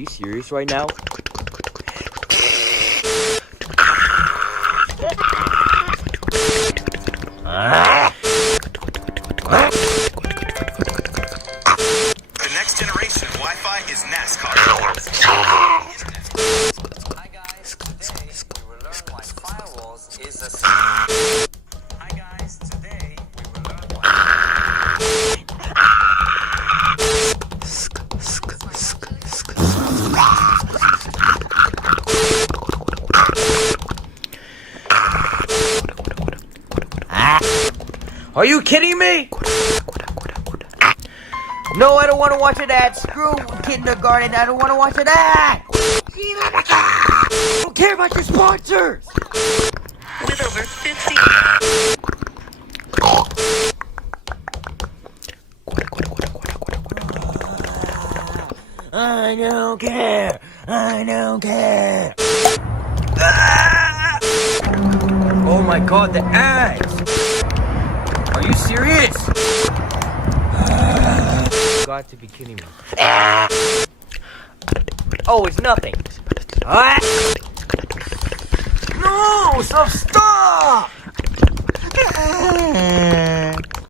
you serious right now? The next generation of Wi-Fi is NASCAR. Hi guys, today we will learn why firewalls is a scam. Hi guys, today we will learn Are you kidding me? No, I don't want to watch an ad. Screw kindergarten. I don't want to watch an ad. I don't care about your sponsors. With over 50. I don't care. I don't care. Oh my god, the ads. Are you serious? Got to be kidding me. Oh, it's nothing. No, stop!